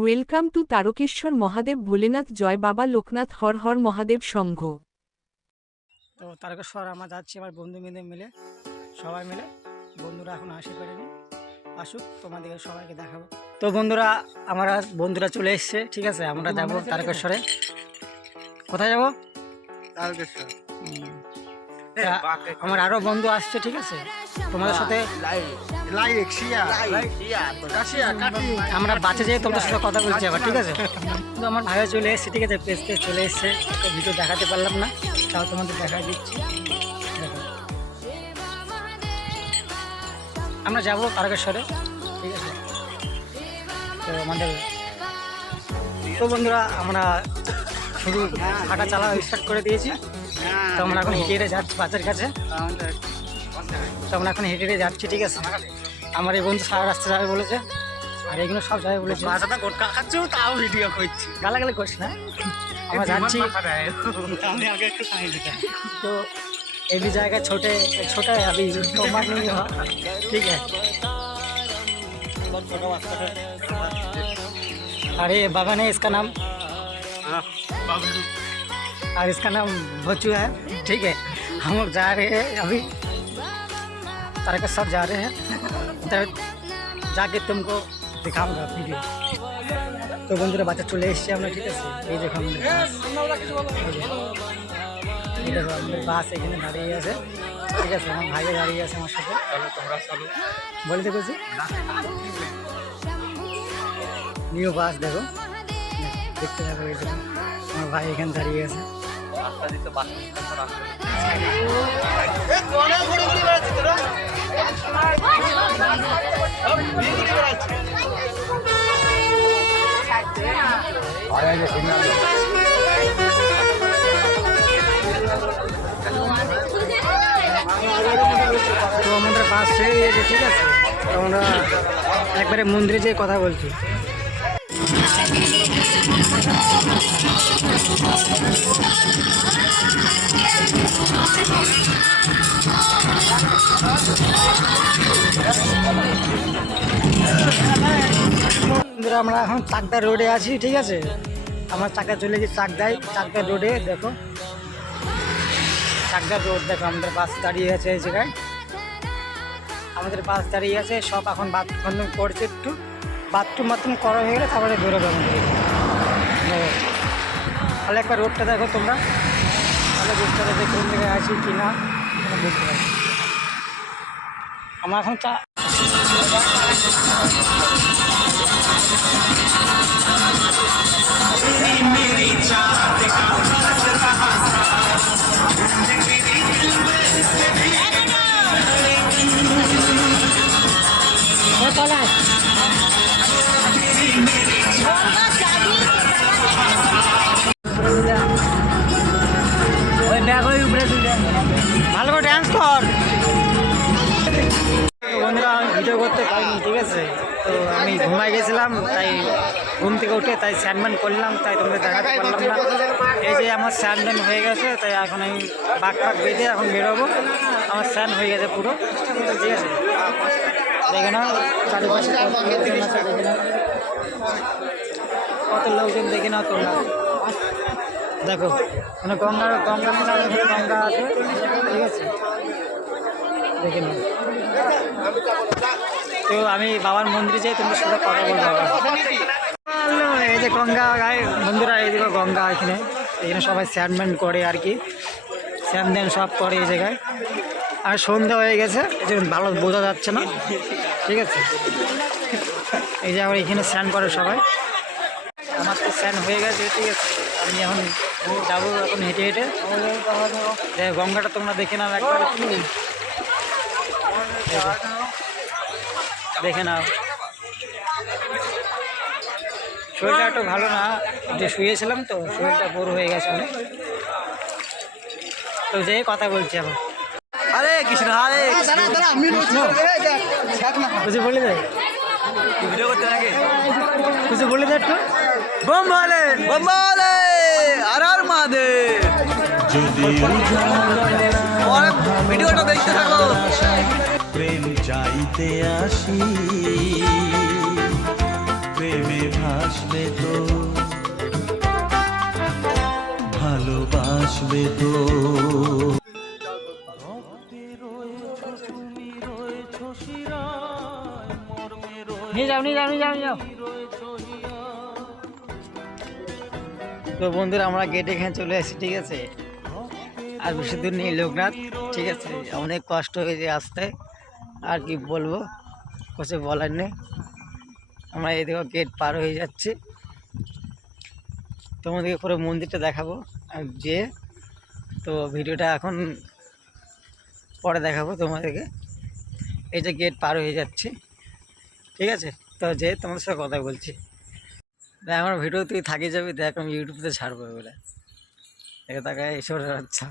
Welcome to Tarakeswar Mahadev Bholenath জয় বাবা লোকনাথ হর হর মহাদেব সংঘ। তো তারকেশ্বর আমরা যাচ্ছি আমার বন্ধু মিলে সবাই মিলে। বন্ধুরা এখন আসতে পারেনি, আসুক তোমাদেরকে সবাইকে দেখাবো। তো বন্ধুরা চলে এসছে, ঠিক আছে। আমরা যাবো তারকেশ্বরে। কোথায় যাবো? তারকেশ্বর। আমার আরো বন্ধু আসছে, ঠিক আছে। তোমাদের সাথে আমরা বাঁচে যেয়ে তোমাদের সাথে কথা বলছি আবার, ঠিক আছে। তো আমার ভাইও চলে এসছে, ঠিক আছে। পেজ চলে এসছে, তো ভিডিও দেখাতে পারলাম না, তাও তোমাদের দেখা দিচ্ছি। দেখো আমরা যাবো তারকেশ্বরে, ঠিক আছে। তো বন্ধুরা আমরা শুধু হাঁটা চালা স্টার্ট করে দিয়েছি। তো আমরা এখন হেঁটে হেঁটে যাচ্ছি বাজার কাছে। তো আমরা এখন হেঁটে হেঁটে যাচ্ছি, ঠিক আছে। আমার এই বন্ধু সারা রাস্তা যাবে বলেছে, আর এগুলো সব যাবে বলেছে। তাও ভিডিও করছি, গালাগালি করিস না। আমরা যাচ্ছি। তো ये भी जाएगा छोटा है अभी, तो मत नहीं हो, ठीक है। अरे बाबा ने इसका नाम और इसका नाम बच्चू है, ठीक है। हम लोग जा रहे हैं अभी तारकेश्वर जा रहे हैं, उधर जाके तुमको दिखाऊंगा वीडियो। तो बंधुरा बाচ্চা চলে এসেছে আমরা, ঠিক আছে। এই দেখো আমাদের বাস এখানে দাঁড়িয়ে আছে, ঠিক আছে। আমার ভাইও দাঁড়িয়ে আছে আমার সাথে, বলে দেখেছি নিউ বাস। দেখো দেখতে থাকো, এই দেখো আমার ভাই এখানে দাঁড়িয়ে আছে। তো আমাদের বাস ছেড়ে দিয়েছে, ঠিক আছে। তো আমরা একবারে মন্দিরে যেয়ে কথা বলছি। আমরা এখন চাকদা রোডে আছি, ঠিক আছে। আমার চাকা চলে গেছি চাকদা রোডে। দেখো চাকদা রোড, দেখো আমাদের বাস দাঁড়িয়ে আছে এই জায়গায়। আমাদের বাস দাঁড়িয়ে আছে, সব এখন বাথরুম করছে, একটু বাথরুম করা হয়ে গেলে তারপরে বেরোবে আমাদের। তাহলে একবার রোডটা দেখো তোমরা, তাহলে বুঝতে পারবে কোন জায়গায় আছি কি না, বুঝতে পারবে। আমার এখন ভালো করে ড্যান্স কর। বন্ধুরা আমি ভিডিও করতে পারিনি, ঠিক আছে। তো আমি ঘুমাই গেছিলাম, তাই ঘুম থেকে উঠে তাই স্যান্ডম্যান করলাম, তাই তোমাদের দেখাতে পারলাম না। এই যে আমার স্যান্ডম্যান হয়ে গেছে, তাই এখন আমি বাঘ বেঁধে এখন বেরোবো। আমার স্যান হয়ে গেছে পুরো, ঠিক আছে। দেখে নাও চারিপাশে কত লোকজন আছে, দেখে নাও কত লোকজন, দেখে নাও তোমরা। দেখো মানে গঙ্গা আছে, ঠিক আছে, দেখে নাও। তো আমি বাবার মন্দিরে যাই, তোমার সাথে কথা বলবো। এই যে গঙ্গা গায়ে বন্ধুরা, এই দিকে গঙ্গা, এখানে সবাই স্যান্ডম্যান করে আর কি, স্যান্ডম্যান সব করে এই জায়গায়। আর সন্ধ্যা হয়ে গেছে, এই যে ভালো বোঝা যাচ্ছে না, ঠিক আছে। এই যে আবার এখানে স্নান করে সবাই। আমার তো স্নান হয়ে গেছে, ঠিক আছে। আমি এখন যাবো এখন হেঁটে হেঁটে। গঙ্গাটা তোমরা দেখে নাও একবার, দেখে নাও। শরীরটা একটু ভালো না, যে শুয়েছিলাম তো শরীরটা বড় হয়ে গেছে অনেক। তো যেই কথা বলছি আবার, আরে কৃষ্ণ, আরে কিছু বলে দে, ভিডিও করতে নাকি? কিছু বলে দে একটু। বোম্বালে বোম্বালে আর আর মহাদেব। ভিডিওটা দেখতে থাকো। প্রেম চাইতে আসি, প্রেমে হাসবে তো, ভালোবাসবে তো। নিয়ে যাও নিয়ে যাও নিয়ে যাও নিয়ে যাও। তো বন্ধুরা আমরা গেটে এখানে চলে আসি, ঠিক আছে। আর বেশি দূর নেই লোকনাথ, ঠিক আছে। অনেক কষ্ট হয়েছে আসতে, আর কি বলবো, কিছু বলার নেই। আমরা এদিকে গেট পার হয়ে যাচ্ছি, তোমাদেরকে পুরো মন্দিরটা দেখাবো আর যে, তো ভিডিওটা এখন পরে দেখাবো তোমাদেরকে। এই যে গেট পার হয়ে যাচ্ছে, ঠিক আছে। তো যে তোমাদের সাথে কথা বলছি, দেখ আমার ভিডিও তুই থাকি যাবি, দেখ আমি ইউটিউবতে ছাড়বো বলে, দেখে তাকায় এসব আচ্ছা।